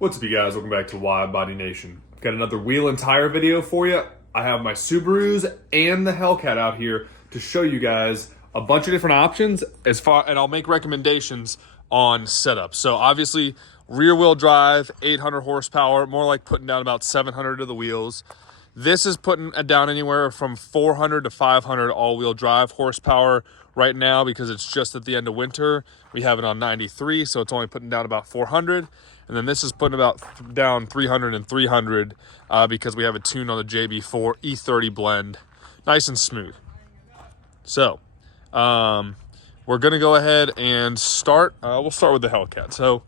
What's up, you guys? Welcome back to WideBody Nation. I've got another wheel and tire video for you. I have my Subarus and the Hellcat out here to show you guys a bunch of different options and I'll make recommendations on setup. So obviously, rear wheel drive, 800 horsepower, more like putting down about 700 of the wheels. This is putting it down anywhere from 400 to 500 all-wheel drive horsepower right now because it's just at the end of winter. We have it on 93, so it's only putting down about 400. And then this is putting about down 300 and 300 because we have it tuned on the JB4 E30 blend. Nice and smooth. So, we're going to go ahead and start. We'll start with the Hellcat. So,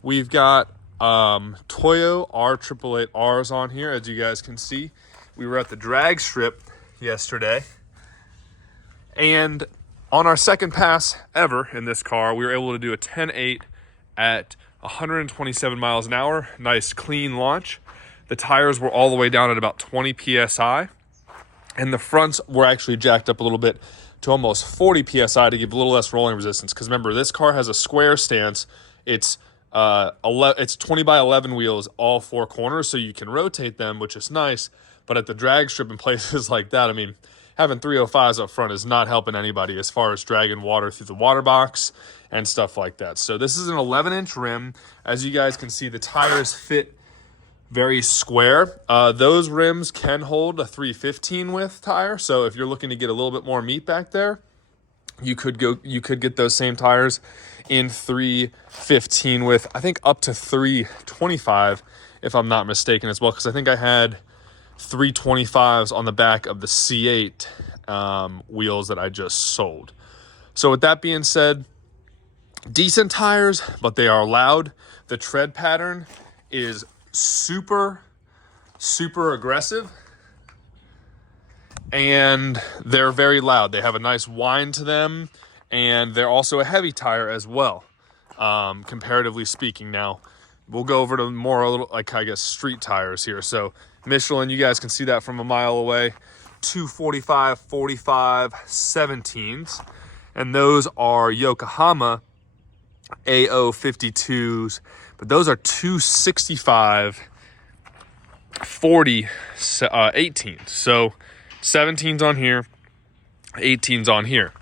we've got Toyo R888Rs on here, as you guys can see. We were at the drag strip yesterday. And on our second pass ever in this car, we were able to do a 10.8 at 127 miles an hour. Nice clean launch. The tires were all the way down at about 20 psi, and the fronts were actually jacked up a little bit to almost 40 psi to give a little less rolling resistance, because remember, this car has a square stance. It's 20 by 11 wheels, all four corners, so you can rotate them, which is nice. But at the drag strip in places like that, I mean, having 305s up front is not helping anybody as far as dragging water through the water box and stuff like that. So this is an 11-inch rim. As you guys can see, the tires fit very square. Those rims can hold a 315 width tire. So if you're looking to get a little bit more meat back there, you could get those same tires in 315 width. I think up to 325, if I'm not mistaken as well, because I think I had 325s on the back of the C8 wheels that I just sold. So with that being said, decent tires, but they are loud. The tread pattern is super aggressive, and they're very loud. They have a nice whine to them, and they're also a heavy tire as well, comparatively speaking. Now, we'll go over to more a little, like, I guess, street tires here. So Michelin, you guys can see that from a mile away, 245, 45, 17s. And those are Yokohama A052s, but those are 265, 40, 18s. So 17s on here, 18s on here.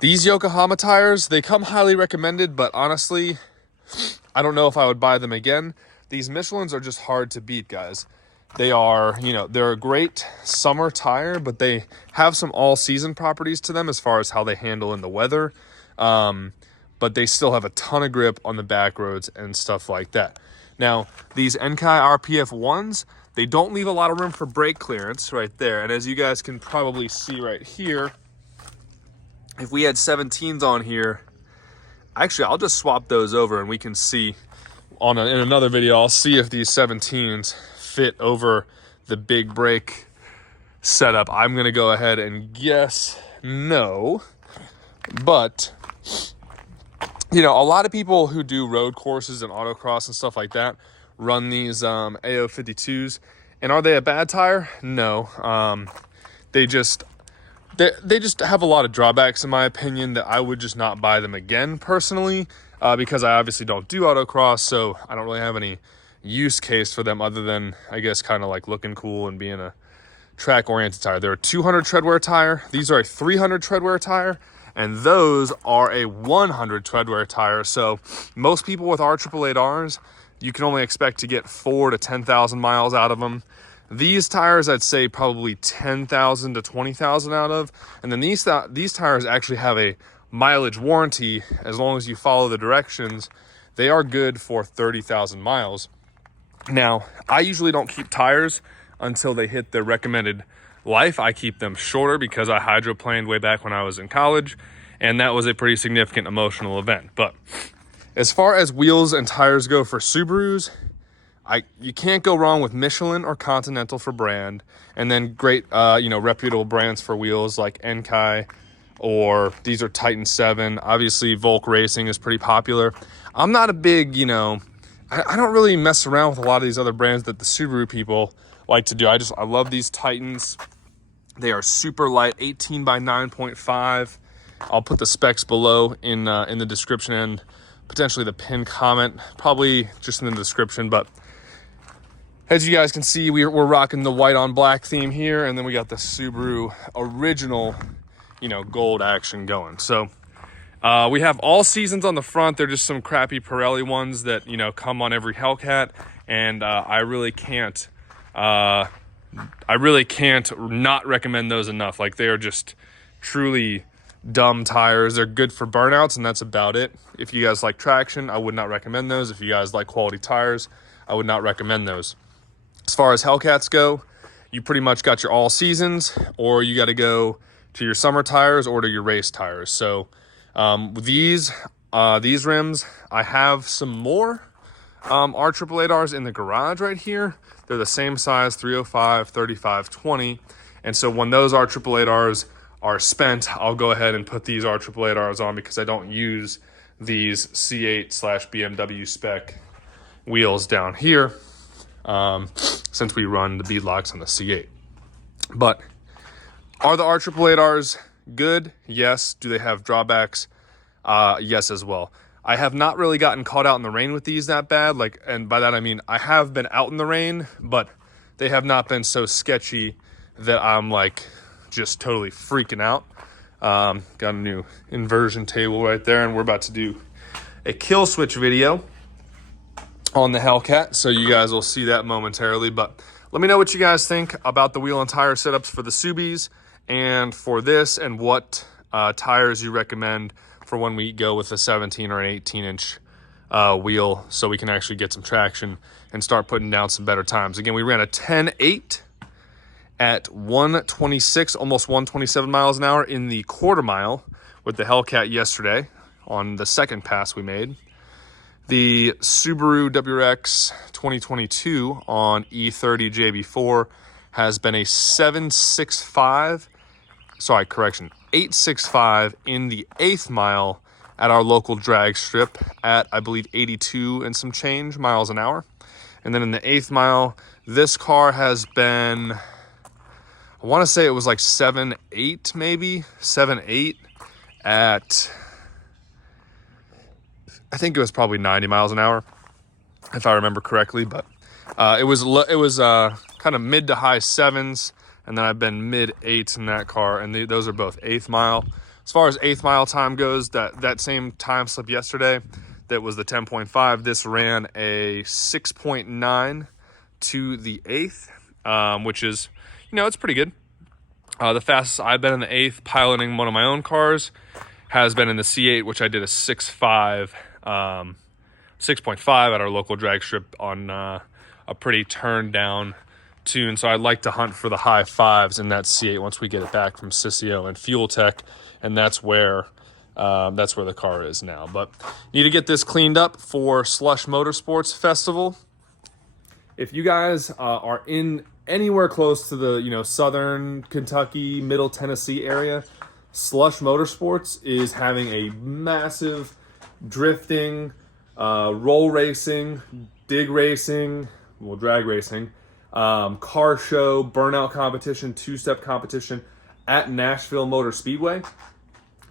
These Yokohama tires, they come highly recommended, but honestly, I don't know if I would buy them again. These Michelins are just hard to beat, guys. They are, they're a great summer tire, but they have some all-season properties to them as far as how they handle in the weather. But they still have a ton of grip on the back roads and stuff like that. Now, these Enkai RPF 1s, they don't leave a lot of room for brake clearance right there. And as you guys can probably see right here, if we had 17s on here, actually, I'll just swap those over and we can see in another video, I'll see if these 17s fit over the big brake setup. I'm going to go ahead and guess no. But, a lot of people who do road courses and autocross and stuff like that run these A052s. And are they a bad tire? No. They just have a lot of drawbacks, in my opinion, that I would just not buy them again personally, because I obviously don't do autocross, so I don't really have any use case for them other than, I guess, kind of like looking cool and being a track-oriented tire. They're a 200 treadwear tire. These are a 300 treadwear tire, and those are a 100 treadwear tire. So most people with R888Rs, you can only expect to get 4,000 to 10,000 miles out of them. These tires, I'd say probably 10,000 to 20,000 out of. And then these tires actually have a mileage warranty. As long as you follow the directions, they are good for 30,000 miles. Now, I usually don't keep tires until they hit their recommended life. I keep them shorter because I hydroplaned way back when I was in college, and that was a pretty significant emotional event. But as far as wheels and tires go for Subarus, you can't go wrong with Michelin or Continental for brand, and then great, reputable brands for wheels like Enkai, or these are Titan 7. Obviously, Volk Racing is pretty popular. I'm not a big, I don't really mess around with a lot of these other brands that the Subaru people like to do. I love these Titans. They are super light, 18 by 9.5. I'll put the specs below in the description and potentially the pinned comment, probably just in the description. But as you guys can see, we're rocking the white on black theme here, and then we got the Subaru original, you know, gold action going. So we have all seasons on the front. They're just some crappy Pirelli ones that, you know, come on every Hellcat, and I really can't not recommend those enough. Like, they are just truly dumb tires. They're good for burnouts, and that's about it. If you guys like traction, I would not recommend those. If you guys like quality tires, I would not recommend those. As far as Hellcats go, you pretty much got your all seasons, or you got to go to your summer tires or to your race tires. So these rims, I have some more R888Rs in the garage right here. They're the same size, 305, 35, 20. And so when those R888Rs are spent, I'll go ahead and put these R888Rs on, because I don't use these C8/BMW spec wheels down here, since we run the beadlocks on the C8. But are the R888Rs good? Yes. Do they have drawbacks? Yes as well. I have not really gotten caught out in the rain with these that bad. Like, and by that I mean I have been out in the rain, but they have not been so sketchy that I'm like just totally freaking out. Got a new inversion table right there, and we're about to do a kill switch video on the Hellcat, so you guys will see that momentarily. But let me know what you guys think about the wheel and tire setups for the Subies and for this, and what tires you recommend for when we go with a 17 or an 18-inch wheel, so we can actually get some traction and start putting down some better times. Again, we ran a 10.8 at 126, almost 127 miles an hour in the quarter mile with the Hellcat yesterday on the second pass we made. The Subaru WRX 2022 on E30 JB4 has been a 865 in the 8th mile at our local drag strip at, I believe, 82 and some change miles an hour. And then in the 8th mile, this car has been, I want to say it was like 7.8 maybe, 7.8 at, I think it was probably 90 miles an hour, if I remember correctly. But it was kind of mid to high 7s. And then I've been mid-8s in that car, and those are both 8th mile. As far as 8th mile time goes, that same time slip yesterday, that was the 10.5. This ran a 6.9 to the 8th, which is, you know, it's pretty good. The fastest I've been in the 8th piloting one of my own cars has been in the C8, which I did a 6.5 at our local drag strip on a pretty turned down tune. So I'd like to hunt for the high 5s in that C8 once we get it back from Sissio and Fuel Tech, and that's where the car is now. But need to get this cleaned up for Slush Motorsports Festival. If you guys are in anywhere close to the, you know, southern Kentucky, middle Tennessee area, Slush Motorsports is having a massive drifting, roll racing, dig racing, well, drag racing, car show, burnout competition, two-step competition at Nashville Motor Speedway,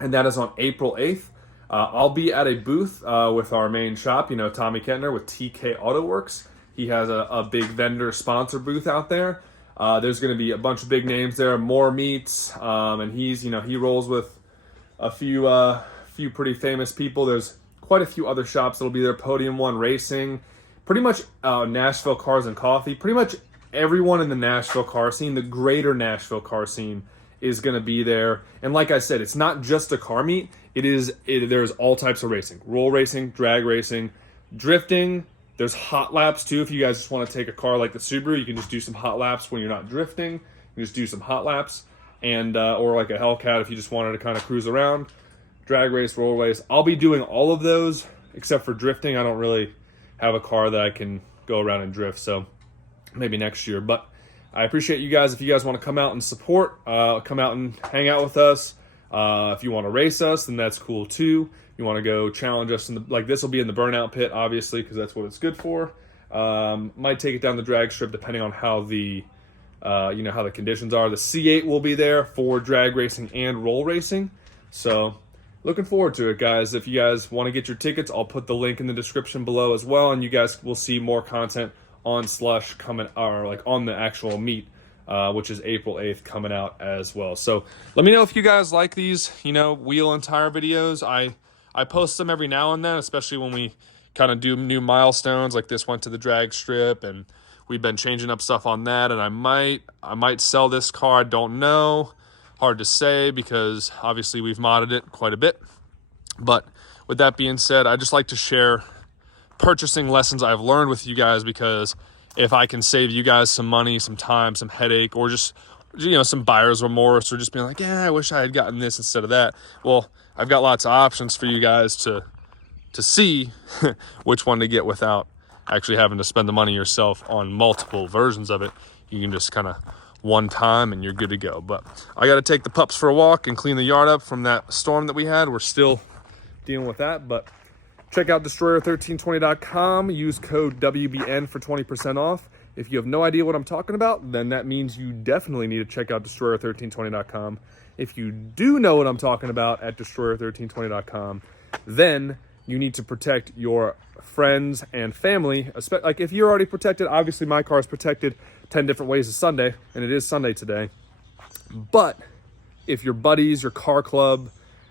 and that is on April 8th. I'll be at a booth with our main shop, you know, Tommy Kettner with TK Auto Works. He has a big vendor sponsor booth out there. There's going to be a bunch of big names there, more meets, and he's, you know, he rolls with a few pretty famous people. There's quite a few other shops that'll be there. Podium One Racing, pretty much Nashville Cars and Coffee. Pretty much everyone in the Nashville car scene, the greater Nashville car scene, is going to be there. And like I said, it's not just a car meet. There's all types of racing: roll racing, drag racing, drifting. There's hot laps too. If you guys just want to take a car like the Subaru, you can just do some hot laps when you're not drifting. You can just do some hot laps, and or like a Hellcat if you just wanted to kind of cruise around. Drag race, roll race. I'll be doing all of those except for drifting. I don't really have a car that I can go around and drift, so maybe next year. But I appreciate you guys. If you guys want to come out and support, come out and hang out with us. If you want to race us, then that's cool too. You want to go challenge us like this will be in the burnout pit, obviously, because that's what it's good for. Might take it down the drag strip depending on how the how the conditions are. The C8 will be there for drag racing and roll racing. So looking forward to it, guys. If you guys want to get your tickets, I'll put the link in the description below as well, and you guys will see more content on Slush coming, or like on the actual meet, which is April 8th coming out as well. So let me know if you guys like these, you know, wheel and tire videos. I post them every now and then, especially when we kind of do new milestones, like this went to the drag strip, and we've been changing up stuff on that. And I might sell this car. I don't know. Hard to say because obviously we've modded it quite a bit. But with that being said, I just like to share purchasing lessons I've learned with you guys, because if I can save you guys some money, some time, some headache, or just, you know, some buyer's remorse, or just being like, yeah, I wish I had gotten this instead of that. Well, I've got lots of options for you guys to see which one to get without actually having to spend the money yourself on multiple versions of it. You can just kind of one time and you're good to go. But I got to take the pups for a walk and clean the yard up from that storm that we had. We're still dealing with that, but check out destroyer1320.com. Use code WBN for 20% off. If you have no idea what I'm talking about, then that means you definitely need to check out destroyer1320.com. If you do know what I'm talking about at destroyer1320.com, then you need to protect your friends and family. Like if you're already protected, obviously my car is protected 10 different ways a Sunday, and it is Sunday today. But if your buddies, your car club,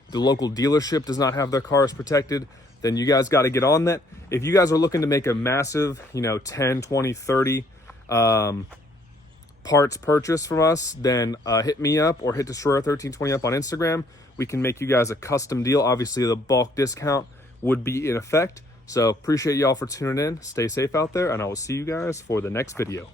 the local dealership does not have their cars protected, then you guys got to get on that. If you guys are looking to make a massive, you know, 10, 20, 30 parts purchase from us, then hit me up or hit Destroyer1320 up on Instagram. We can make you guys a custom deal. Obviously, the bulk discount would be in effect. So appreciate y'all for tuning in. Stay safe out there, and I will see you guys for the next video.